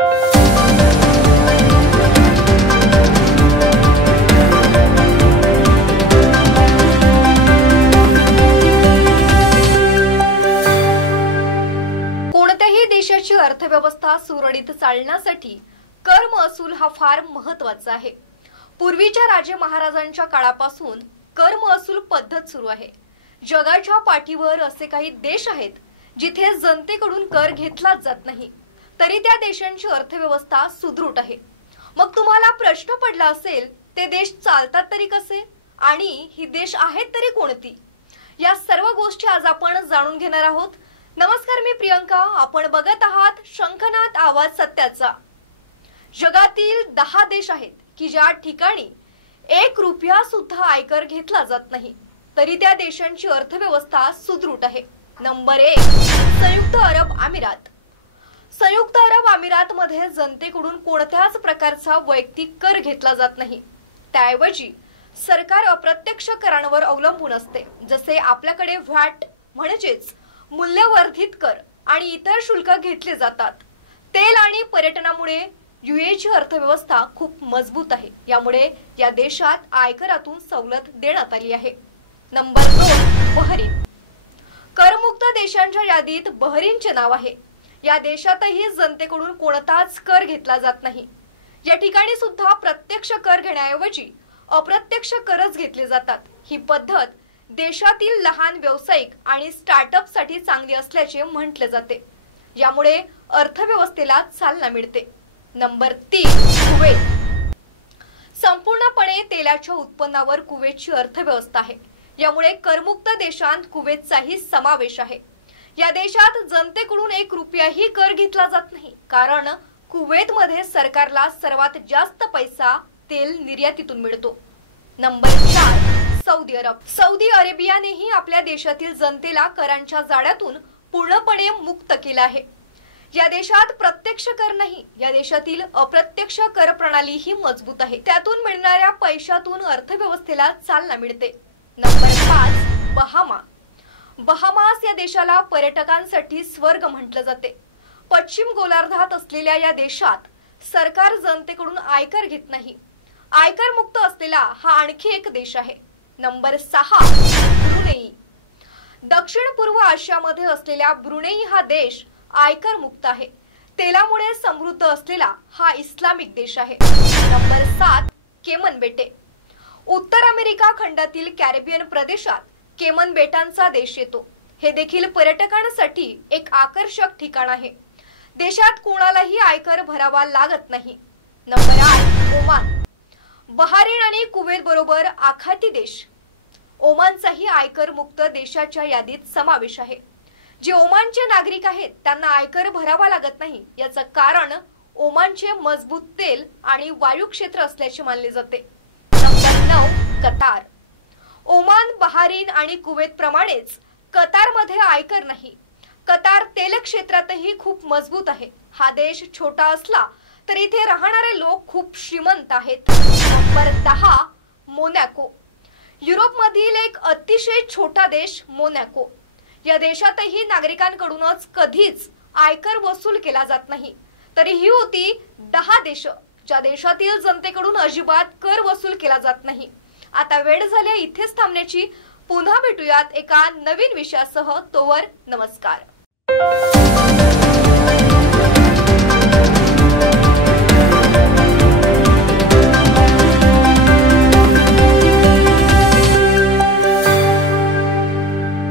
कोणत्याही देशाची अर्थव्यवस्था सुरळीत चालण्यासाठी कर महसूल हा फार महत्त्वाचा आहे। पूर्वीच्या राजे महाराजांच्या काळापासून कर महसूल पद्धत सुरू आहे। जगाच्या पाठीवर असे काही देश आहेत जिथे जनतेकडून कर घेतलाच जात नाही, तरी त्या देशांची अर्थव्यवस्था सुदृढ आहे। मग तुम्हाला प्रश्न पडला असेल, ते देश चालतात तरी कसे आणि ही देश आहेत तरी कोणती? या सर्व गोष्टी आज आपण जाणून घेणार आहोत। नमस्कार, मी प्रियंका, आपण बघत आहात शंखनाद आवाज सत्याचा। जगातील 10 देश आहेत की ज्या ठिकाणी 1 रुपया सुद्धा आयकर घेतला जात नाही, तरी त्या देशांची अर्थव्यवस्था सुदृढ आहे। नंबर 1, संयुक्त अरब अमिरात। संयुक्त अरब अमिरात मध्ये जनतेकडून कोणत्याच प्रकारचा वैयक्तिक कर घेतला जात नाही। त्याऐवजी सरकार अप्रत्यक्ष करांवर अवलंबून असते, जसे आपल्याकडे व्हॅट म्हणजेच मूल्यवर्धित कर आणि इतर शुल्क घेतले जातात। तेल आणि पर्यटनामुळे यूएईची अर्थव्यवस्था खूप मजबूत आहे, यामुळे या देशात आयकरातून सवलत देण्यात आली आहे। Number 2, Bahrain. करमुक्त देशांच्या यादीत बहरीनचे नाव आहे। या देशातही जनतेकडून कोणताच कर घेतला जात नाही। या ठिकाणी सुद्धा प्रत्यक्ष कर घेण्याऐवजी अप्रत्यक्ष करच घेतले जातात। ही पद्धत देशातील लहान व्यावसायिक आणि स्टार्टअप साठी चांगली असल्याचे म्हटले जाते। यामुळे अर्थव्यवस्थेला चालना मिळते। Number 3, Kuwait. संपूर्णपणे तेलाच्या उत्पन्नावर कुवेतची अर्थव्यवस्था आहे, यामुळे करमुक्त देशांत कुवेतचाही समावेश आहे। या देशात जनतेकडून 1 रुपयाही कर घेतला जात नाही, कारण कुवेतमध्ये सरकारला सर्वात जास्त पैसा तेल निर्यातीतून मिळतो। नंबर 4, सौदी अरब। सौदी अरेबियानेही आपल्या देशातील जनतेला करांच्या जाळ्यातून पूर्णपणे मुक्त केले आहे। या देशात प्रत्यक्ष कर नाही, या देशातील अप्रत्यक्ष कर प्रणाली ही मजबूत आहे। त्यातून मिळणाऱ्या पैशातून अर्थव्यवस्थेला चालना मिळते। Number 5, Bahama. बहामास या देशाला पर्यटकांसाठी स्वर्ग म्हटले जाते। पश्चिम गोलार्धात असलेल्या या देशात सरकार जनतेकडून आयकर घेत नाही। आयकर मुक्त असलेला हा आणखी एक देश आहे। Number 6, Brunei. दक्षिण पूर्व आशियामध्ये असलेल्या ब्रुनेई हा देश आयकर मुक्त आहे। तेलामुळे समृद्ध असलेला हा इस्लामिक देश आहे। नंबर 7, केमन बेटे। उत्तर अमेरिका खंडातील कॅरिबियन प्रदेशात केमन बेटांचा देश येतो। हे देखील पर्यटकांसाठी एक आकर्षक ठिकाण आहे। देशात कोणालाही आयकर भरावा लागत नाही। Number 8, Oman. बहरीन आणि कुवेत बरोबर आखाती देश ओमानचाही आयकर मुक्त देशाच्या यादीत समावेश आहे। जे ओमानचे नागरिक आहेत त्यांना आयकर भरावा लागत नाही, याचं कारण ओमानचे मजबूत तेल आणि वायू क्षेत्र असल्याचे मानले जाते। Number 9, Qatar. ओमान, बहरीन आणि कुवेत प्रमाणेच कतारमध्ये आयकर नाही। कतार तेल क्षेत्रातही खूप मजबूत आहे। हा देश छोटा असला तरी इथे राहणारे लोक खूप श्रीमंत आहेत। Number 10, Monaco. युरोपमधील एक अतिशय छोटा देश मोनॅको। या देशातही नागरिकांकडूनच कधीच आयकर वसूल केला जात नाही, तरी ही होती 10 देश ज्या देशातील जनतेकडून अजिबात कर वसूल केला जात नाही। आता वेळ झाली इथेच थांबण्याची। पुन्हा भेटूयात एका नवीन विषयासह। तोवर नमस्कार।